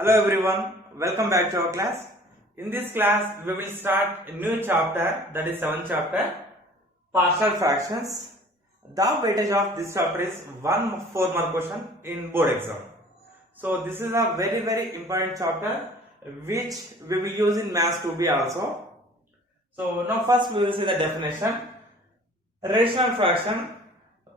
Hello everyone, welcome back to our class. In this class, we will start a new chapter, that is 7th chapter, partial fractions. The weightage of this chapter is 1 4-mark question in board exam. So this is a very important chapter which we will use in Maths 2B also. So now first we will see the definition. Rational fraction.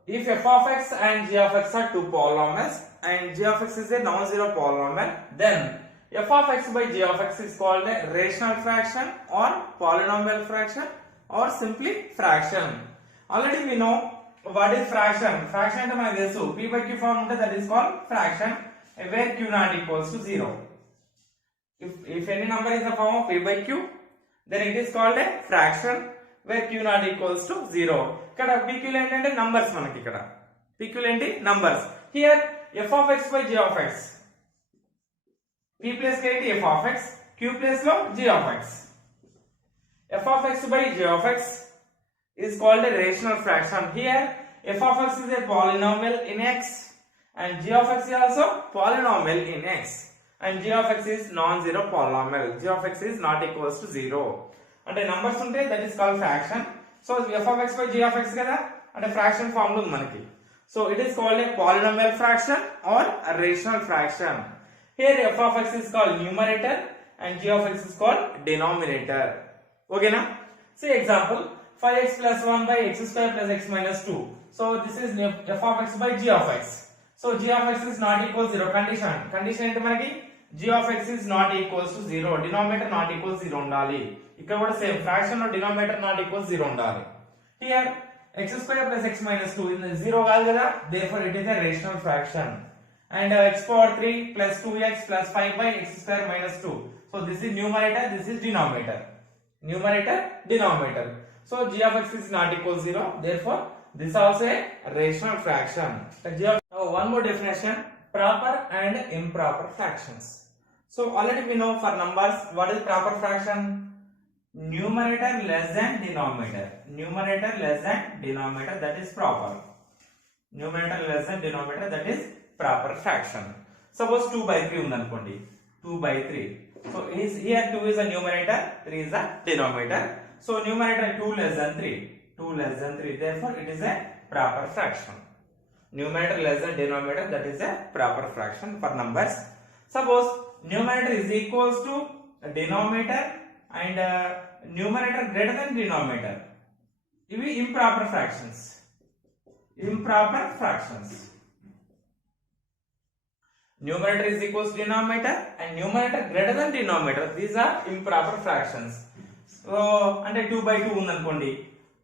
If f of x and g of x are two polynomials and g of x is a non-zero polynomial, then f of x by g of x is called a rational fraction or polynomial fraction or simply fraction. Already we know what is fraction. Fraction ante manaku telusu p by q form unte that is called fraction where q not equals to 0. If any number is the form of p by q, then it is called a fraction where q not equals to 0. ఇక్కడ pq ఏంటంటే numbers మనకి ఇక్కడ pq ఏంటి numbers. Here f of x by g of x, p place కి ఏంటి f of x, q place లో g of x. f of x by g of x is called a rational fraction. Here f of x is a polynomial in x and g of x is also polynomial in x and g of x is non-zero polynomial. g of x is not equals to 0. అంటే numbers ఉంటే that is called fraction. So f of x by g of x కదా అంటే fraction form లో ఉంది మనకి. So it is called a polynomial fraction or rational fraction. Here f of x is called numerator and g of x is called denominator. ఓకేనా? So example 5x plus 1 by x square plus x minus 2. So this is f of x by g of x. So g of x is not equal to 0. Condition ఏంటి మనకి? g of x is not equals to 0. Denominator not equals 0 ఉండాలి. ఇక్కడ కూడా same fraction లో denominator not equal 0 ఉండాలి. Here x square plus x minus 2 ఇది 0 కాదు కదా, therefore it is a rational fraction. And x power 3 plus 2x plus 5 by x square minus 2. So this is numerator, this is denominator. Numerator, denominator. So g of x is not equal 0, therefore this is also a rational fraction. Now one more definition, proper and improper fractions. So already we know for numbers what is proper fraction. Numerator less than denominator. Numerator less than denominator, that is proper. Numerator less than denominator, that is proper fraction. Suppose 2 by 3 ఉంది అనుకోండి, 2 by 3. So here 2 is a numerator, 3 is a denominator. So numerator 2 less than 3. 2 less than 3. Therefore it is a proper fraction. Numerator less than denominator, that is a proper fraction for numbers. Suppose numerator is equals to denominator and numerator greater than denominator. ఇవి improper fractions. Improper fractions. Numerator is equals to denominator and numerator greater than denominator. These are improper fractions. So అంటే 2 by 2 ఉంది అనుకోండి,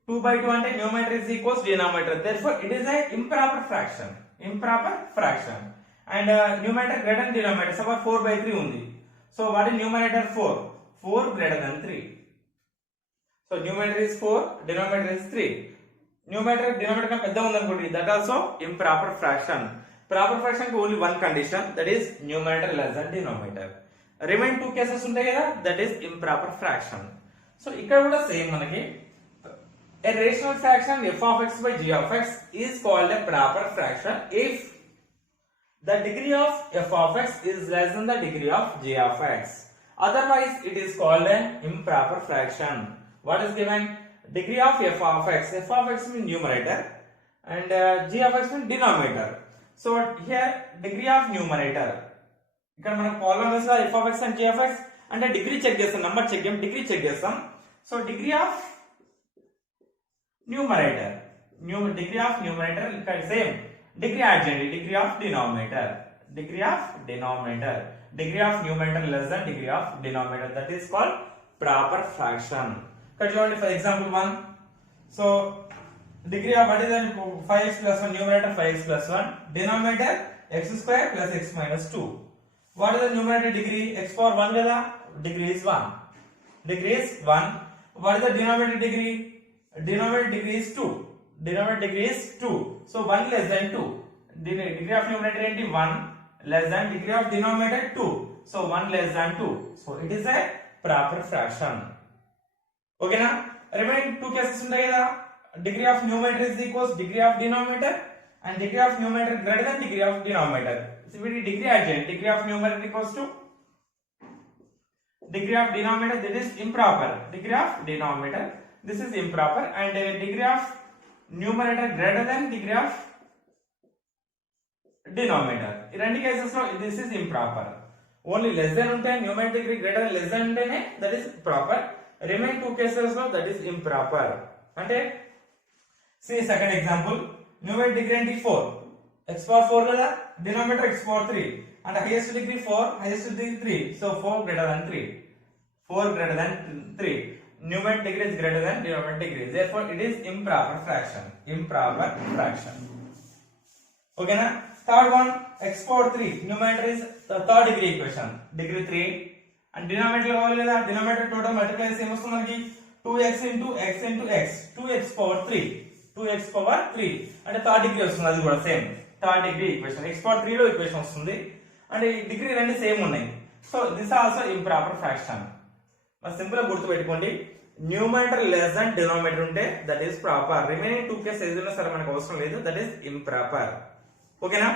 2 by 2 అంటే numerator is equals to denominator. Therefore it is a improper fraction. Improper fraction. And numerator greater than denominator. Suppose 4 by 3 ఉంది. So what is numerator? 4. 4 greater than 3. So numerator is 4, denominator is 3. Numerator denominator కన్నా పెద్ద ఉంది అనుకోండి, that also improper fraction. Proper fraction కి only one condition, that is numerator less than denominator. Remain two cases ఉంటాయి కదా, that is improper fraction. So ఇక్కడ కూడా same మనకి a rational fraction f of x by g of x is called a proper fraction if the degree of f of x is less than the degree of g of x. Otherwise it is called an improper fraction. What is given? Degree of f of x. F of x means numerator and g of x means denominator. So here degree of numerator. ఇక్కడ మనం polynomials లో f of x and g of x అంటే degree check చేస్తాం, number check చేయం, degree check చేస్తాం. So degree of numerator, degree of numerator ఇక్కడ same degree add చేయండి, degree of denominator, degree of denominator. Degree of numerator less than degree of denominator, that is called proper fraction. ఇక్కడ చూడండి for example 1. So degree of what is that? 5x plus 1, numerator 5x plus 1, denominator x square plus x minus 2. What is the numerator degree? X power 1 కదా, degree is 1. Degree is 1. What is the denominator degree? Denominator degree is 2. Denominator degree is 2. So 1 less than 2. Degree of numerator ఏంటి? 1 less than degree of denominator 2. So 1 less than 2. So it is a proper fraction. Okay na? Remaining two cases ఉంటాయి కదా, degree of numerator is equals degree of denominator and degree of numerator greater than degree of denominator. So we degree add చేయండి, degree of numerator equals to degree of denominator, that is improper. Degree of denominator, this is improper, and degree of numerator greater than degree of denominator. In any cases, this is improper. Only less than unte numerator degree greater than less than untene that is proper. Remain two cases that is improper. Ante see second example. Numerator degree ante 4. X power 4 kada, denominator x power 3. And highest degree 4, highest degree 3. So 4 greater than 3. 4 greater than 3. Numerator degree is greater than denominator degree. Therefore, it is improper fraction. Improper fraction. Okay na? Third one, x power 3. Numerator is the third degree equation. Degree 3. And denominator denominator total multiply same as 2x into x into x. 2x power 3. 2x power 3. And third degree vastundadi kuda same. Third degree equation. X power 3 lo equation vastundi. And degree rendu same unnai. So this is also improper fraction. But simple gurtu pettukondi. Numerator less than denominator unte that is proper. Remaining two cases eduna sare manaku avasaram ledu, that is improper. Okay na?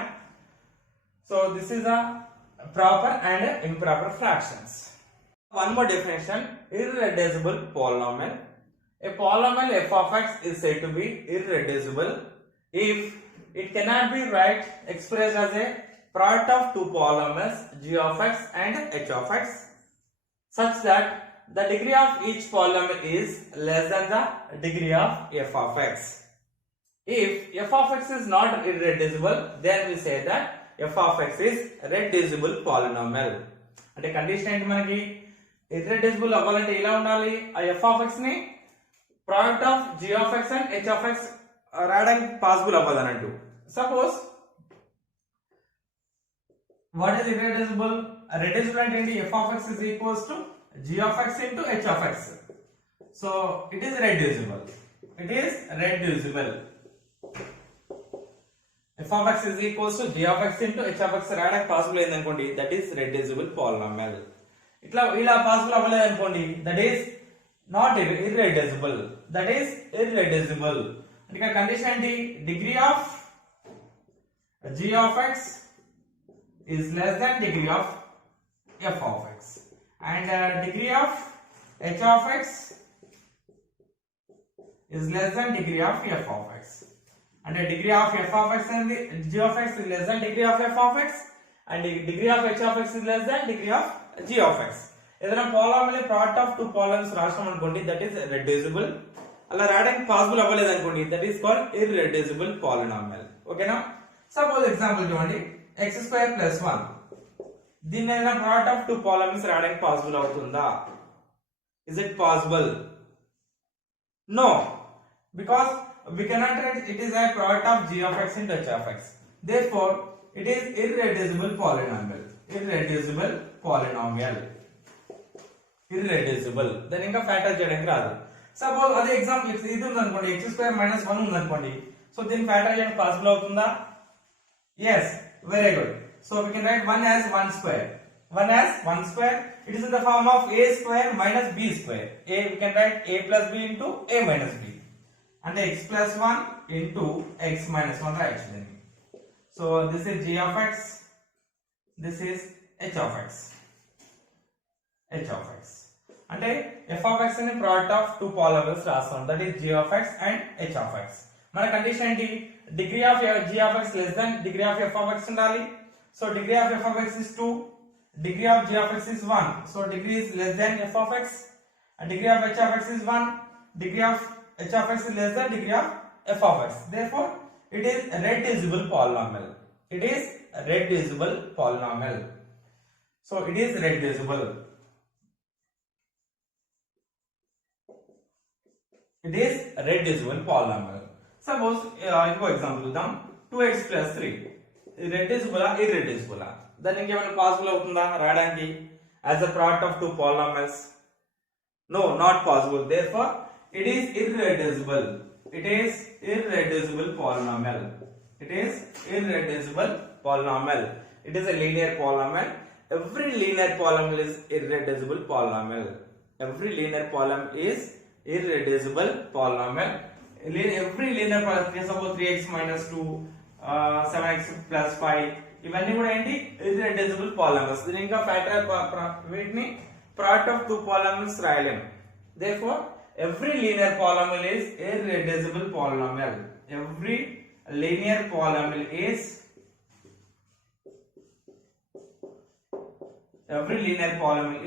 So this is a proper and improper fractions. One more definition, irreducible polynomial. A polynomial f of x is said to be irreducible if it cannot be expressed as a product of two polynomials g of x and h of x such that the degree of each polynomial is less than the degree of f of x. If f of x is not irreducible, then we say that f of x is reducible polynomial. And a condition enti manaki irreducible avvalante ela undali a f of x ni product of g of x and h of x radam possible avvadanantu. Suppose what is irreducible? Reducible ante f of x is equals to g of x into h of x. So it is reducible. It is reducible. F of x is equals to g of x into h of x radam possible ayandanukondi, that is reducible polynomial. Ila possible avvaladu anukondi, that is not irreducible. That is irreducible. And ikkada condition enti degree of g of x is less than degree of f of x, and degree of h of x is less than degree of f of x. And the degree of f of x and the g of x is less than degree of f of x, and the degree of h of x is less than degree of g of x. Edana polynomial product of two polynomials rastam anukondi, that is reducible. Alla radam possible avvaledu anukondi, that is called irreducible polynomial. Okay na? Suppose example chudandi, x square plus 1. Dinni edana product of two polynomials radam possible avutunda? Is it possible? No, because we cannot write it is a product of g of x into h of x. Therefore, it is irreducible polynomial. Irreducible polynomial. Irreducible. Then inka factor cheyadaniki raadu. Suppose ade example idu undanukondi, x square minus 1 undanukondi. So then factor cheyadaniki possible avutunda? Yes, very good. So we can write 1 as 1 square. 1 as 1 square. It is in the form of a square minus b square. We can write a plus b into a minus b. And x plus 1 into x minus 1 right. So this is g of x, this is h of x. H of x. And f of x is a product of two polynomials rastam, that is g of x and h of x. Mana condition enti degree of g of x less than degree of f of x undali. So degree of f of x is 2, degree of g of x is 1. So degree is less than f of x, and degree of h of x is 1. Degree of h of x is less than degree of f of x. Therefore, it is a reducible polynomial. It is a reducible polynomial. So it is reducible. It is a reducible polynomial. Suppose inko example chudam, 2x plus 3. Reducible or irreducible? Then inkemayna possible avutunda rayadaniki as a product of two polynomials? No, not possible. Therefore, it is irreducible. It is irreducible polynomial. It is irreducible polynomial. It is a linear polynomial. Every linear polynomial is irreducible polynomial. Every linear polynomial is irreducible polynomial. Every linear polynomial, suppose 3x minus 2, 7x plus 5, ఇవన్నీ కూడా ఏంటి irreducible polynomials. దీని ఇంకా factor వీటిని product of two polynomials రాయలేం. Therefore every linear polynomial is irreducible polynomial. Every linear polynomial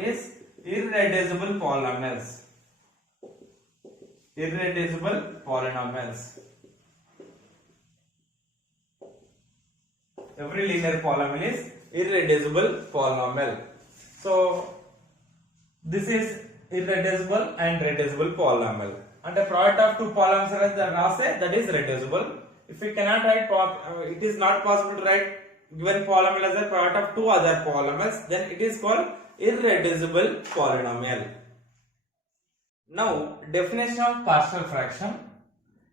is irreducible polynomials. Irreducible polynomials. Every linear polynomial is irreducible polynomial. So this is irreducible and reducible polynomial. And the product of two polynomials that is reducible. If we cannot write, it is not possible to write given polynomial as a product of two other polynomials, then it is called irreducible polynomial. Now, definition of partial fraction.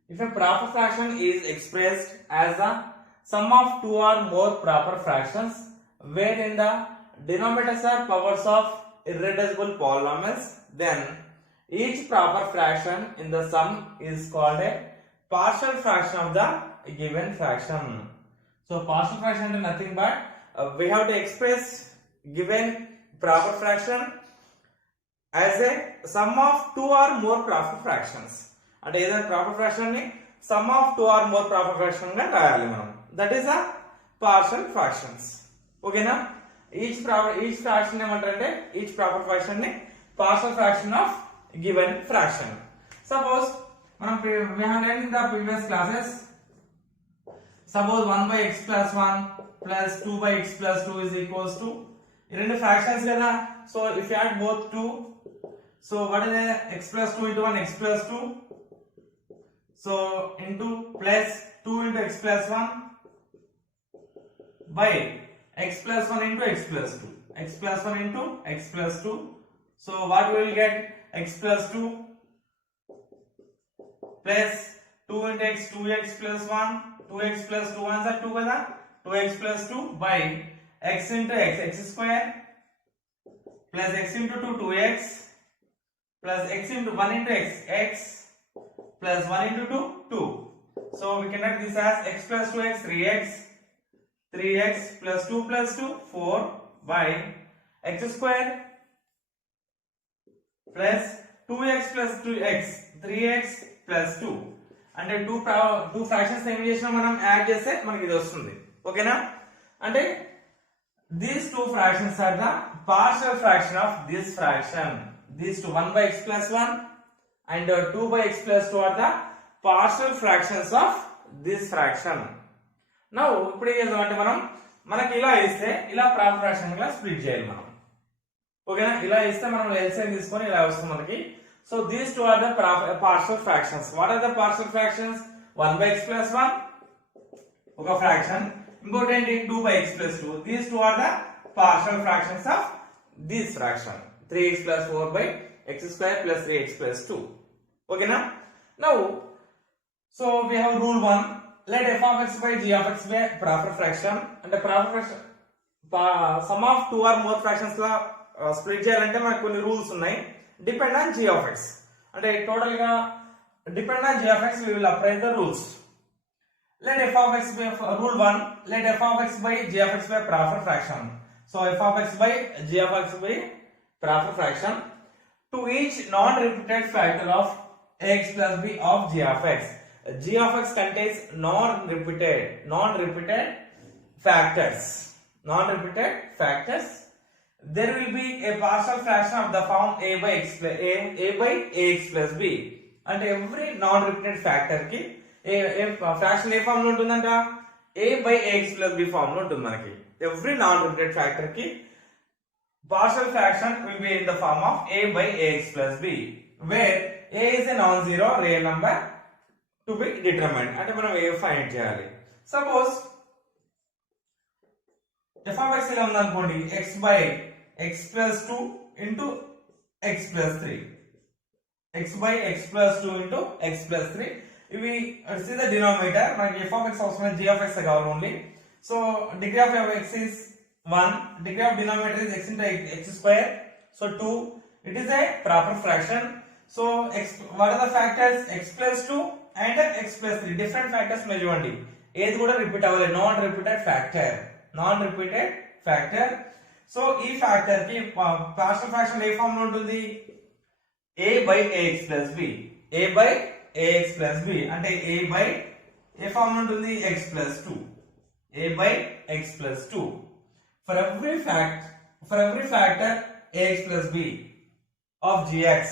If a proper fraction is expressed as a sum of two or more proper fractions wherein the denominators are powers of irreducible polynomials, then each proper fraction in the sum is called a partial fraction of the given fraction. So partial fraction is nothing but we have to express given proper fraction as a sum of two or more proper fractions. And either proper fraction ni sum of two or more proper fraction ga rayali manam. That is a partial fractions. Okay na? Each fraction emantarante each proper fraction ni partial fraction of given fraction. Suppose we have learned in the previous classes. Suppose 1 by x plus 1 plus 2 by x plus 2 is equals to two fractions kada. So if you add both 2, so what is x plus 2 into 1 x plus 2, so into plus 2 into x plus 1 by x plus 1 into x plus 2, x plus 1 into x plus 2. So what we will get? X plus 2 plus 2 into x, 2x plus 1, 2x plus 2 ones are 2 kada, 2x plus 2 by x into x square plus x into 2, 2x plus x into 1 into x plus 1 into 2, 2. So we can write this as x plus 2x, 3x plus 2 plus 2, 4 by x square plus 2x plus 2x, 3x plus 2. అంటే two fractions ఏం చేసినా మనం add చేస్తే మనకి ఇది వస్తుంది. ఓకేనా? అంటే these two fractions are the partial fraction of this fraction. These two, 1 by x plus 1 and 2 by x plus 2 are the partial fractions of this fraction. Now ఇప్పుడు ఏం చేద్దామంటే మనకి ఇలా ఇస్తే ఇలా ప్రాపర్ ఫ్రాక్షన్ గా స్ప్లిట్ చేయాలి మనం. ఓకేనా? ఇలా ఇస్తే మనం ఎల్సిఎం తీసుకొని ఇలా వస్తుంది మనకి. So these two are the partial fractions. What are the partial fractions? 1 by x plus 1 ఒక fraction, ఇంకోటి ఏంటి 2 by x plus 2. These two are the partial fractions of this fraction. 3x plus 4 by x square plus 3x plus 2. Okay na? Now, so we have rule 1. Let f of x by g of x be a proper fraction. And the proper fraction sum of two or more fractions la split చేయాలంటే మనకు కొన్ని rules ఉన్నాయి. Depend on g of x. అంటే total గా depend on g of x we will apply the rules. Let f of x be rule 1. Let f of x by g of x be a proper fraction. So f of x by g of x be proper fraction to each non-repeated factor of x plus b of g of x. G of x contains non-repeated factors. There will be a partial fraction of the form a by ax plus b. And every non-repeated factor ki fraction ఏ form లో ఉంటుందంట? a by ax plus b form లో ఉంటుంది మనకి. Every non-repeated factor ki partial fraction will be in the form of a by ax plus b, where a is a non-zero real number to be determined. అంటే మనం a find చేయాలి. Suppose f of x ఇలా ఉందనుకోండి, x by x plus 2 into x plus 3, x by x plus 2 into x plus 3. ఇవి see the denominator, మనకి f of x అవసరం g of x కావాలి only. So degree of x is 1, degree of denominator is x into x square, so 2. It is a proper fraction. So what are the factors? X plus 2 and x plus 3 different factors may చూడండి. ఏది కూడా repeat అవ్వాలి, non repeated factor. So ఈ factor కి partial fraction ఏ form లో ఉంటుంది, a by ax plus b, a by ax plus b అంటే a by A form లో ఉంటుంది x plus 2, a by x plus 2 for every factor ax plus b of gx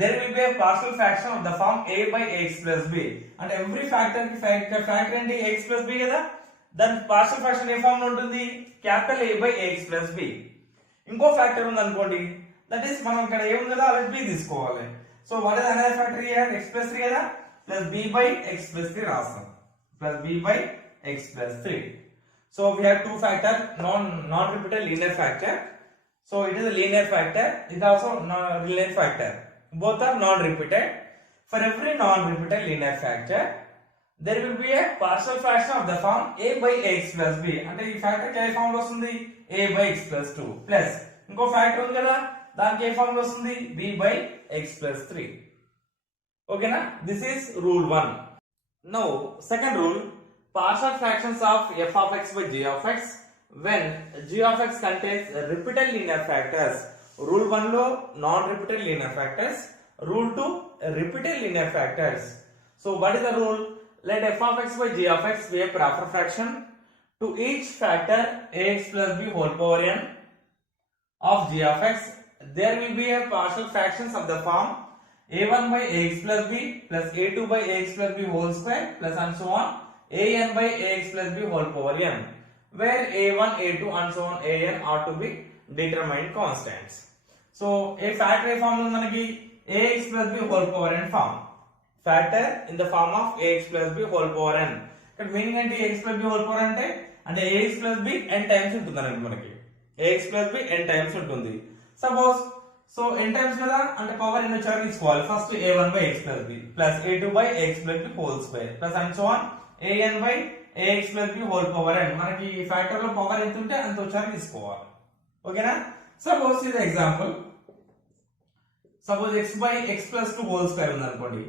there will be a partial fraction of the form a by ax plus b అంటే every factor కి factor ఏంటి x plus b కదా, దాని partial fraction ఏ form లో ఉంటుంది capital a by ax plus b. ఇంకో factor ఉంది అనుకోండి, దట్ ఈస్ మనం ఇక్కడ ఏముంది కదా ఆల్రెడీ b తీసుకోవాలి. So what is another factor here x plus 3 కదా, plus b by x plus 3 రాస్తాం, plus b by x plus 3. So we have two factor non-repeated linear factor. So it is a linear factor, it is also non-linear factor. Both are non-repeated. For every non-repeated linear factor, there will be a partial fraction of the form a by x plus b. అంటే ఈ factor ఏ form లో వస్తుంది a by x plus 2 plus ఇంకో factor ఉంది కదా దానికి ఏ form లో వస్తుంది b by x plus 3. ఓకేనా, this is rule 1. Now second rule, partial fractions of f of x by g of x when g of x contains repeated linear factors. Rule 1 లో non-repeated linear factors, rule 2 repeated linear factors. So what is the rule? Let f of x by g of x be a proper fraction to each factor ax plus b whole power n of g of x. There will be a partial fractions of the form a1 by ax plus b plus a2 by ax plus b whole square plus and so on an by ax plus b whole power n, where a1, a2 and so on an are to be determined constants. So a factor form lo manaki ax plus b whole power n form, factor in the form of ax plus b whole power n. ఇక్కడ meaning అంటే ax plus b whole power అంటే ax plus b n times ఉంటుంది అన్నమాట, మనకి ax plus b n times ఉంటుంది. Suppose so n times కదా అంటే power ఎన్ని వచ్చారో తీసుకోవాలి. First a1 by x plus b plus a2 by x plus b whole square plus and so on an by ax plus b whole power n. మనకి ఈ factor లో power ఎంత ఉంటే అంత వచ్చారో తీసుకోవాలి. ఓకేనా, సపోజ్ ఇది example, suppose x by x plus 2 whole square ఉంది అనుకోండి,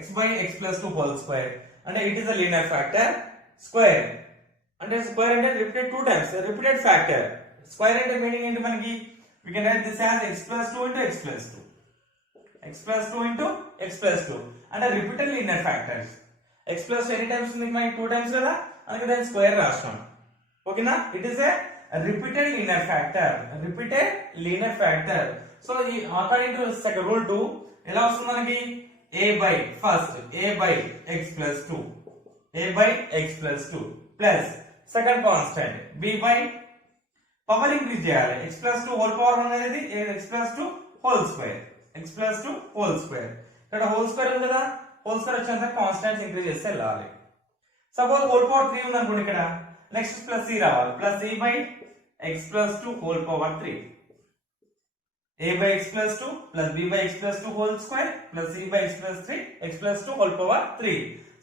x by x plus 2 whole square అంటే it is a linear factor. Square అంటే స్క్వేర్ అంటే repeated 2 times, repeated factor. Square అంటే మీనింగ్ ఏంటి మనకి, we can write this as x plus 2 into x plus 2, x plus 2 into x plus 2 అంటే repeated linear factors. x plus ఎన్ని times ఉంది మనకి 2 times కదా, అందుకే దాని స్క్వేర్ రాస్తాం. ఓకేనా, it is a repeated linear factor, repeated linear factor. So ఈ అకార్డింగ్ టు సెకండ్ రూల్ 2 ఎలా వస్తుంది మనకి a by first a by x plus 2, a by x plus 2 plus second constant b by power increase చేయాలి, x plus 2 whole power అనేది x plus 2 whole square, x plus 2 whole square. ఇక్కడ whole square ఉంది కదా, whole square వచ్చేంత constants increase చేస్తే వెళ్ళాలి. Suppose whole power 3 ఉంది అనుకోండి, ఇక్కడ నెక్స్ట్ ప్లస్ c రావాలి, plus c by x plus 2 whole power 3, a by x plus 2 plus b by x plus 2 whole square plus c by x plus 3 x plus 2 whole power 3.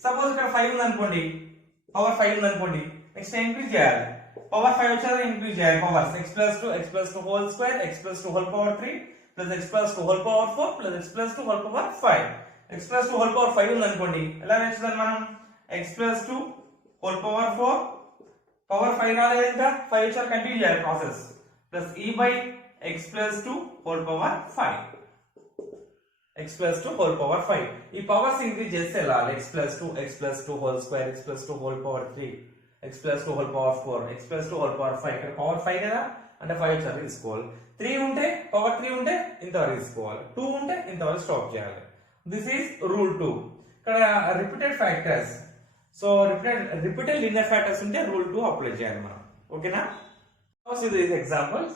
Suppose ఇక్కడ 5 ఉంది అనుకోండి, power 5 ఉంది అనుకోండి, next increase చేయాలి, power 5 వచ్చేది increase చేయాలి powers, x plus 2 whole square x plus 2 whole power 3 plus x plus 2 whole power 4 plus x plus 2 whole power 5. x plus 2 whole power 5 ఉంది అనుకోండి, ఎలా రాయొచ్చు మనం x plus 2 whole power 4 power 5 రాలేదు ఇంకా 5 వచ్చారు, కంటిన్యూ చేయాలి process, plus e by x plus 2 whole power 5, x plus 2 whole power 5. ఈ పవర్స్ ఇంక్రీజ్ చేస్తే వెళ్ళాలి, x plus 2 whole square x plus 2 whole power 3 x plus 2 whole power 4 x plus 2 whole power 5. ఇక్కడ power 5 కదా అంటే 5 వచ్చారు తీసుకోవాలి, 3 ఉంటే power 3 ఉంటే ఇంతవరకు తీసుకోవాలి, 2 ఉంటే ఇంతవరకు స్టాప్ చేయాలి. This is rule 2. ఇక్కడ repeated factors, so repeated linear factors ఉంటే రూల్ 2 అప్లై చేయాలి మనం. ఓకేనా, see these examples,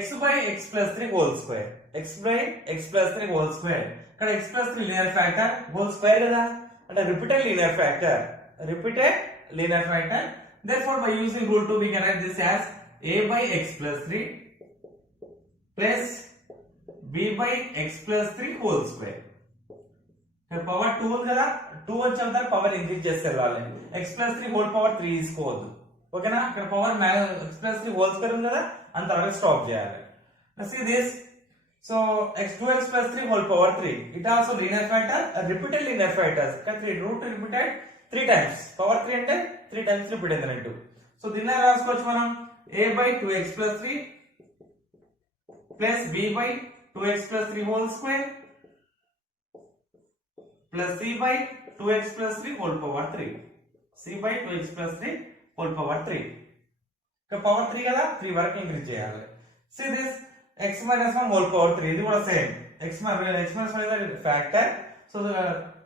x by x plus 3 whole square, x by x plus 3 whole square. ఇక్కడ x plus 3 linear factor whole square కదా అంటే repeated linear factor, therefore by using rule 2 we can write this as a by x plus 3 plus b by x plus 3 whole square. ఇక్కడ power 2 ఉంది కదా, 2 వచ్చేంత power increase చేస్తే వెళ్ళాలి, x plus 3 whole power 3 తీసుకోవద్దు. ఓకేనా, ఇక్కడ power x plus 3 whole square ఉంది కదా అంతవరకు స్టాప్ చేయాలి. see this, so x2x plus 3 whole power 3, it also linear factor, repeated linear factors. ఇక్కడ root repeated 3 times, power 3 అంటే 3 times repeated అన్నట్టు. సో దీన్ని రాసుకోవచ్చు మనం a by 2x plus 3 plus b by 2x plus 3 whole square plus c by 2x plus 3 whole power 3. c by 2x plus 3 whole power 3. Power 3 kada 3 వరకు increase చేయాలి. See this x minus 1 whole power 3 ఇది కూడా same x minus 1 is a factor, so the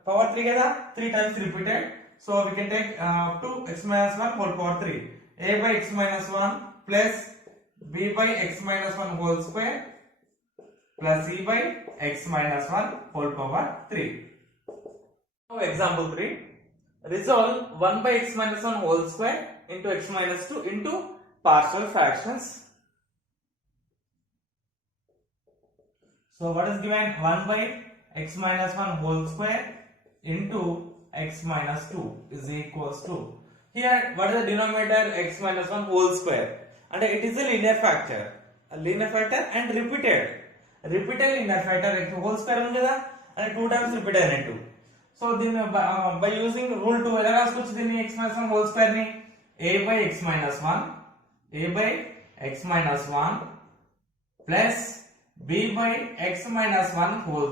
power 3 kada 3 times repeated, so we can take 2x minus 1 whole power 3. a by x minus 1 plus b by x minus 1 whole square plus c by x minus 1 whole power 3. Now example 3, resolve 1 by x minus 1 whole square into x minus 2 into partial fractions. So what is given? 1 by x minus 1 whole square into x minus 2 is equals to, here what is the denominator? X minus 1 whole square, and it is a linear factor and repeated linear factor. X whole square ఉంది కదా and 2 times repeated అన్నట్టు. So then by using rule 2 ఎలా రాసుకోవచ్చు దీన్ని? x minus 1 whole square ని a by x minus 1 plus b by x minus 1 whole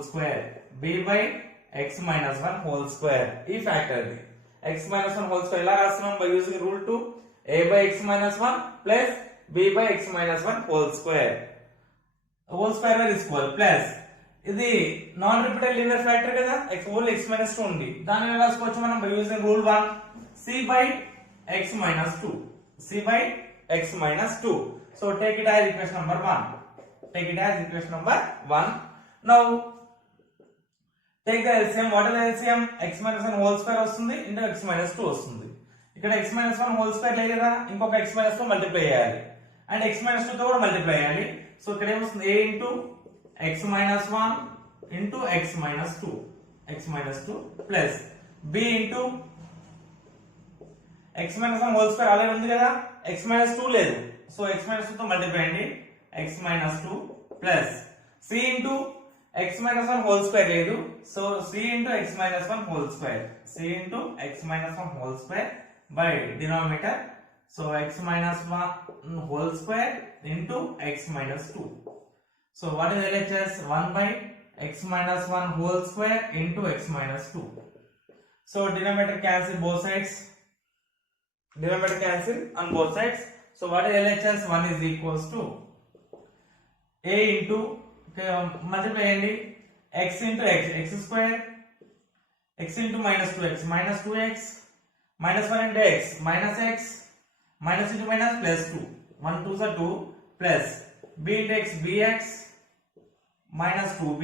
square, ఈ factor the x minus 1 whole square ఎలా రాస్తున్నాం? by using rule 2, a by x minus 1 plus b by x minus 1 whole square is equal plus ఇది non repeated linear factor కదా, x minus 2 ఉంది, దాన్ని ఎలా రాసుకోవచ్చు మనం? by using rule 1, c by x minus 2. So take it as equation number 1. Now take the LCM. What is the LCM? x minus 1 whole square వస్తుంది into x minus 2 వస్తుంది. ఇక్కడ x minus 1 whole square లేదు కదా, ఇంకొక x minus 2 multiply చేయాలి and x minus 2 తో కూడా multiply చేయాలి. సో ఇక్కడ ఏమొస్తుంది? a into x minus 1 into x minus 2 plus b into x minus 1 whole square అలాగే ఉంది కదా, x minus 2 లేదు, సో x minus 2 తో మల్టిప్లై చేయండి, x minus 2 plus c into x minus 1 whole square లేదు, so c into x minus 1 whole square by denominator, so x minus 1 whole square into x minus 2. So what is LHS? 1 by x minus 1 whole square into x minus 2. So denominator cancel both sides. So what is LHS? 1 is equals to a into multiply x into x square, x into minus 2x, minus 1 into x, minus into minus plus 2, 1 2s are 2 plus b into x, bx minus 2b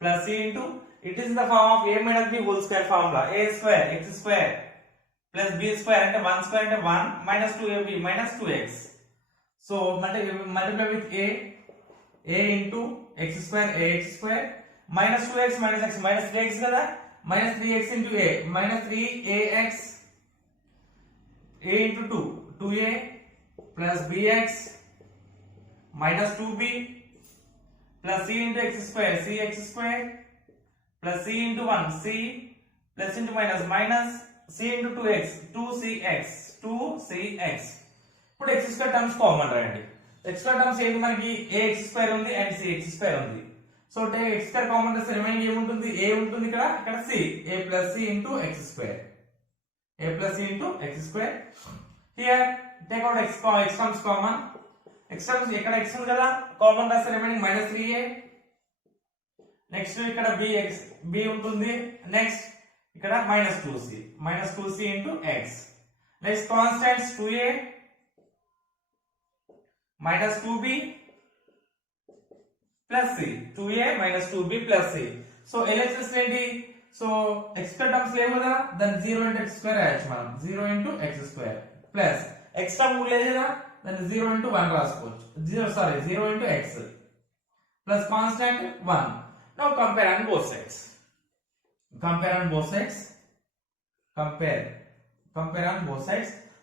plus c into, it is in the form of a minus b whole square formula, a square x square plus b square అంటే 1 square అంటే 1 minus 2ab minus 2x. So multiply with a into x square, ax square minus 2x minus x minus 3x కదా, minus 3x into a minus 3ax, a into 2a plus bx minus 2b plus c into x square, cx square plus c into 1 c plus into minus c into 2x, 2cx. ఇప్పుడు x square terms common రాయండి. x square terms ఏంటి? మనకి ax square ఉంది and cx square ఉంది. So take x square common చేస్తే remaining ఏముంటుంది? a ఉంటుంది, ఇక్కడ c, a plus c into x square, here take out x comes common, x terms ఇక్కడ x ఉంది కదా, కామన్ రాస్తే రిమైనింగ్ minus 3a, నెక్స్ట్ ఇక్కడ b ఉంటుంది, నెక్స్ట్ ఇక్కడ minus 2c into x, next constants 2a minus 2b plus c, 2a minus 2b plus c. So LHS ఏంటి? So x terms లేవు కదా, దాన్ని 0 into x square రాయొచ్చు మనం, 0 into x square plus x term కూడా లేదు కదా, దాన్ని 0 into 1 రాసుకోవచ్చు, 0 into x plus constant 1. Now compare on both sides.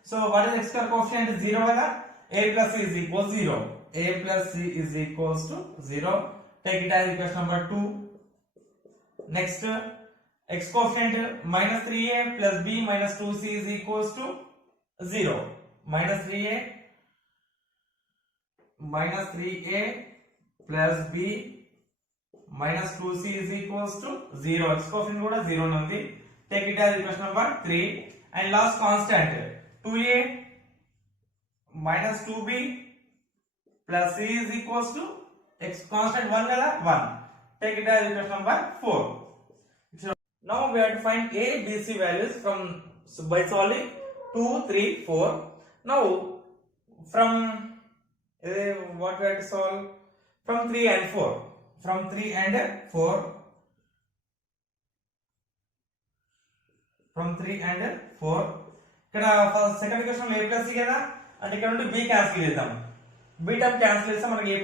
So what is x square coefficient? 0 కదా, a plus c is equals 0. Take it as equation number 2. Next x coefficient minus 3a plus b minus 2c is equals to 0. Minus 3a minus 3a plus b minus 2c is equals to 0. X coefficient kuda 0 undi. Take it as equation number 3 and last constant 2a minus 2b plus c is equals to x constant 1 kada 1. Take it as equation number 4. Now we have to find a b c values from by solving 2 3 4. Now from what we have to solve from 3 and 4. From 3 and 4. From 3 and 4. ఇక్కడ second equation లో a plus c కదా, అంటే ఇక్కడ నుండి b cancel చేద్దాం. b term cancel చేస్తే మనకి a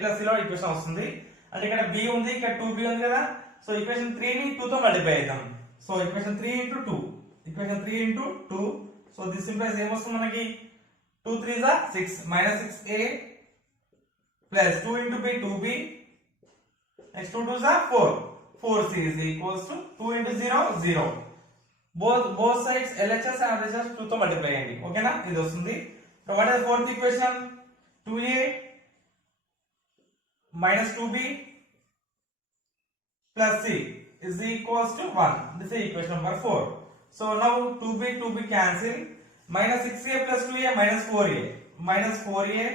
plus c లో ఈక్వేషన్ వస్తుంది. అంటే ఇక్కడ b ఉంది, ఇక్కడ 2b ఉంది కదా. సో ఈక్వేషన్ 3 ని 2 తో మల్టిప్లై చేద్దాం. So equation 3 into 2. Equation 3 into 2. So this implies ఏమొస్తుంది మనకి 2 3s are 6 minus 6a plus 2 into b 2b. Next 2 2s are 4. 4c is equals to 2 into 0 0. Both sides LHS and RHS 2 తో multiply చేయండి. ఓకేనా, ఇది వస్తుంది. So what is fourth equation? 2a minus 2b plus c is equals to 1. This is equation number 4. So now 2b cancel. Minus 6a plus 2a minus 4a minus 4a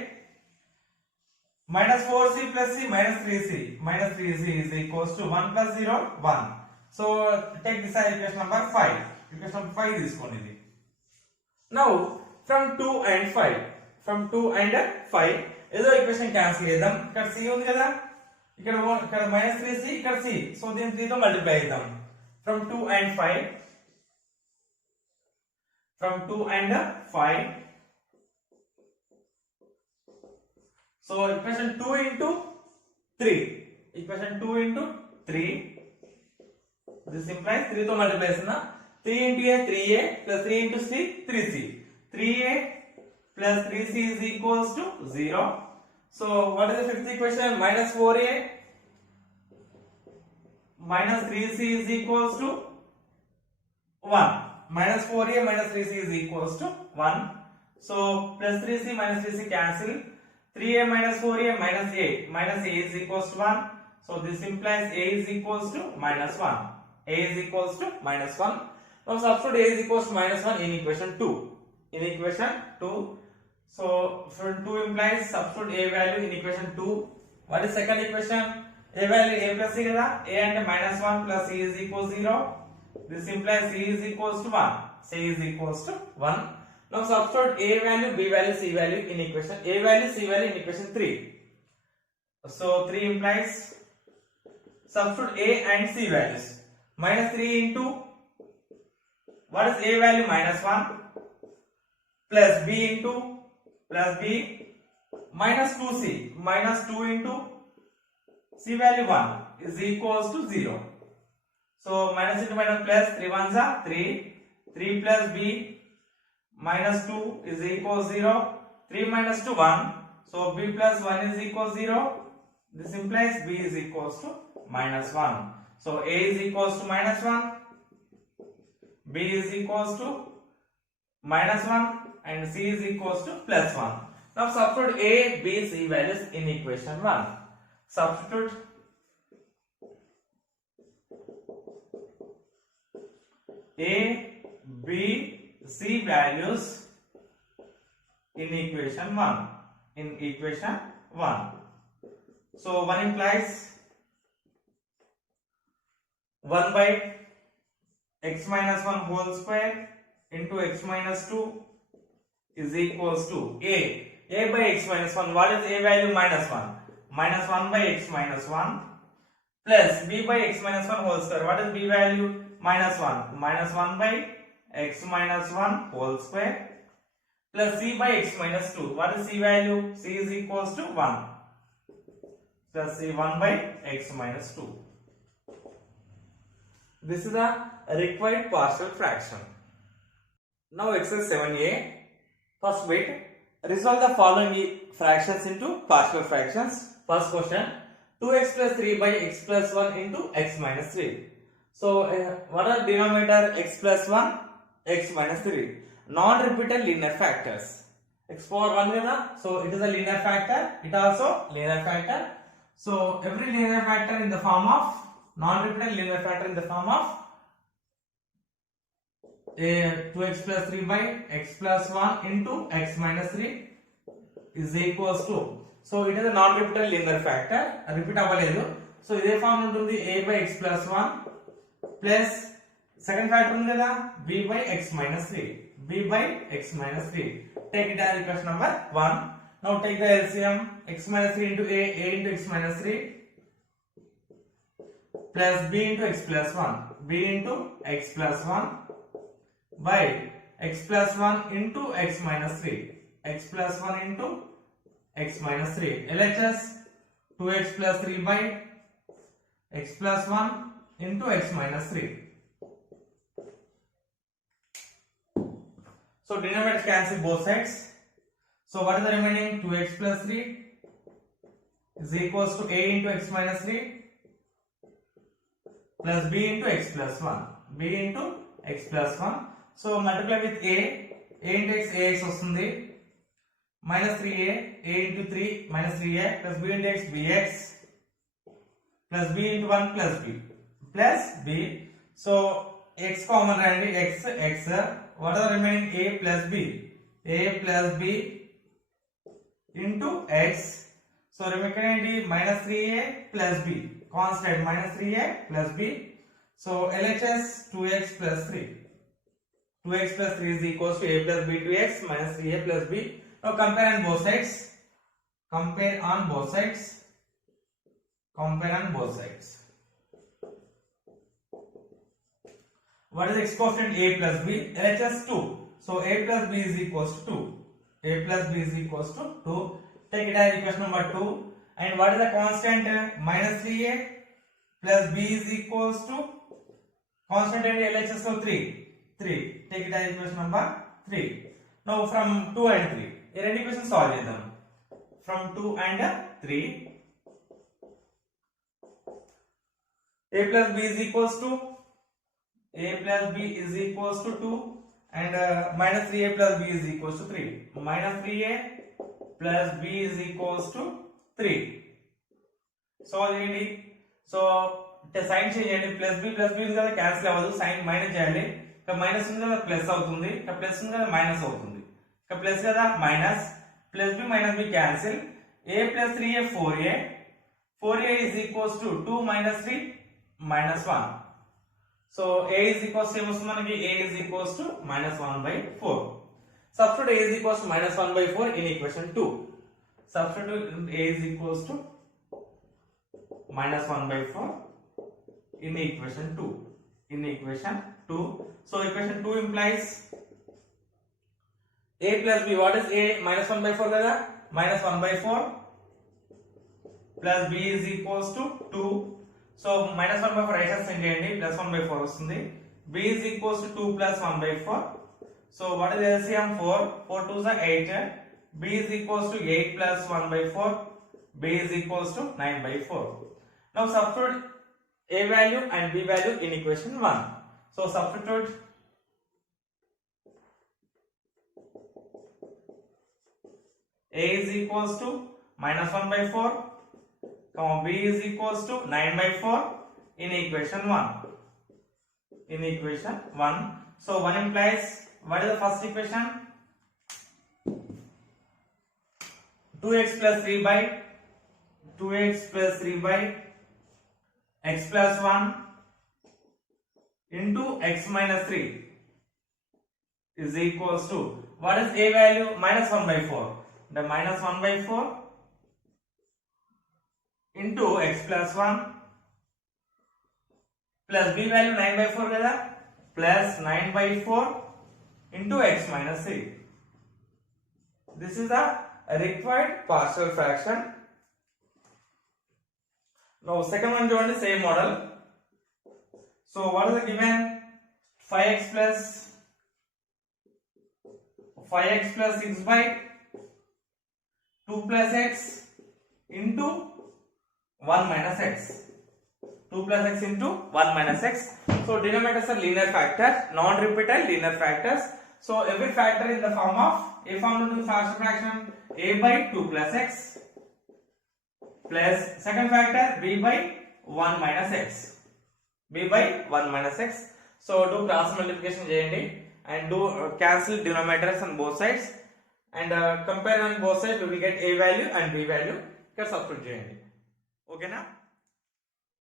minus 4c plus c minus 3c. Minus 3c is equals to 1 plus 0 1. So take this as equation number 5. Equation number 5 తీసుకోండి ఇది. Now from 2 and 5. From 2 and 5 ఏదో equation cancel చేద్దాం. ఇక్కడ c ఉంది కదా, ఇక్కడ minus 3c, ఇక్కడ c. So దీన్ని 3 తో మల్టిప్లై చేద్దాం. From 2 and 5. From 2 and 5. So equation 2 into 3. Equation 2 into 3. This implies 3 to multiply na. 3 into a 3a plus 3 into c 3c. 3a plus 3c is equals to 0. So what is the fifth equation? Minus 4a minus 3c is equals to 1. Minus 4a minus 3c is equals to 1. So plus 3c minus 3c cancel. 3a minus 4a minus a. Minus a is equals to 1. So this implies a is equals to minus 1. A is equals to minus 1. Now substitute a is equals to minus 1 in equation 2. In equation 2. So from 2 implies substitute a value in equation 2. What is second equation? A value a plus c kada. A and minus 1 plus c is equals 0. This implies c is equals to 1. C is equals to 1. Now substitute a value, b value, c value in equation. A value, c value in equation 3. So 3 implies substitute a and c values. Minus 3 into what is a value? Minus 1 plus b into plus b minus 2c. Minus 2 into c value 1 is equals to 0. So minus into minus plus 3 ones are 3. 3 plus b minus 2 is equals 0. 3 minus 2 1. So b plus 1 is equals 0. This implies b is equals to minus 1. So a is equals to minus 1. B is equals to minus 1 and c is equals to plus 1. Now substitute a, b, c values in equation 1. Substitute a, b, c values in equation 1. In equation 1. So 1 implies 1 by x minus 1 whole square into x minus 2 is equals to a by x minus 1. What is a value? Minus 1. Minus 1 by x minus 1 plus b by x minus 1 whole square. What is b value? Minus 1. Minus 1 by x minus 1 whole square plus c by x minus 2. What is c value? C is equals to 1 plus c 1 by x minus 2. This is the required partial fraction. Now exercise 7a. First bit. Resolve the following fractions into partial fractions. First question. 2x plus 3 by x plus 1 into x minus 3. So what are denominator? X plus 1, x minus 3. Non-repeated linear factors. x power 1 kada, so it is a linear factor, it also linear factor. So every linear factor in the form of non-repeated linear factor in the form of 2x plus 3 by x plus 1 into x minus 3 is equals to, so it is a non-repeated linear factor, repeat avaledu. So ఇదే form ఉంటుంది a by x plus 1 plus second factor ఉంది కదా b by x minus 3, b by x minus 3. Take it as equation number 1. Now take the LCM, x minus 3 into a into x minus 3 plus b into x plus 1, b into x plus 1 by x plus 1 into x minus 3, x plus 1 into x minus 3. LHS 2x plus 3 by x plus 1 into x minus 3. So denominator cancel both sides. So what is the remaining? 2x plus 3 is equals to a into x minus 3 plus b into x plus 1, b into x plus 1. So multiply with a into x, ax వస్తుంది, minus 3a, a into 3 minus 3a plus b into x, bx plus b into 1 plus b plus b. So x common and x. What are the remaining? A plus b, a plus b into x. So remaining minus 3a plus b, constant minus 3a plus b. So LHS 2x plus 3. 2x plus 3 is equals to a plus b to x minus 3a plus b. Now compare on both sides. Compare on both sides. Compare on both sides. What is the exponent a plus b? LHS 2. So a plus b is equals to 2. A plus b is equals to 2. Take it as equation number 2. And what is the constant? Minus 3a plus b is equals to constant and LHS of 3. 3. Take it as equation number 3. Now from 2 and 3. A ready equation solve chedam. From 2 and 3. A plus b is equals to, a plus b is equals to 2 and minus 3a plus b is equals to 3. Minus 3a plus b is equals to 3. So so sign change, plus b ఉంది కదా cancel అవ్వదు, sign minus చేయాలి. ఇక minus ఉంది కదా plus అవుతుంది, ఇక plus ఉంది కదా మైనస్ అవుతుంది, ఇక ప్లస్ కదా minus, plus B minus B cancel. a plus 3a 4a, 4a is equals to 2 minus 3 minus 1. So a is equals to మనకి a is equals to minus 1 by 4. Substitute a is equals to minus 1 by 4 in equation 2. Substitute a is equals to minus 1 by 4 in equation 2. In equation 2. So equation 2 implies a plus b. What is a? Minus 1 by 4 kada? Minus 1 by 4 plus b is equals to 2. So minus 1 by 4 right hand side చేయండి, plus 1 by 4 వస్తుంది. b is equals to 2 plus 1 by 4. So what is LCM? 4. 4 2s are 8. b is equals to 8 plus 1 by 4. b is equals to 9 by 4. Now substitute a value and b value in equation 1. So substitute a is equals to minus 1 by 4, b is equals to 9 by 4 in equation 1. In equation 1. So 1 implies, what is the first equation? 2x plus 3 by 2x plus 3 by x plus 1 into x minus 3 is equals to, what is a value? Minus 1 by 4. The minus 1 by 4 into x plus 1 plus b value 9 by 4 kada, plus 9 by 4 into x minus 3. This is the required partial fraction. Now second one is the same model. So what is the given? 5x plus 6 by 2 plus x into 1 minus x. 2 plus x into 1 minus x. So denominators are linear factors, non-repeated linear factors. So every factor in the form of a form to partial fraction a by 2 plus x plus second factor b by 1 minus x. b by 1 minus x. So do cross multiplication cheyandi and do cancel denominators on both sides and compare on both sides. We will get a value and b value. Here substitute cheyandi. Okay na?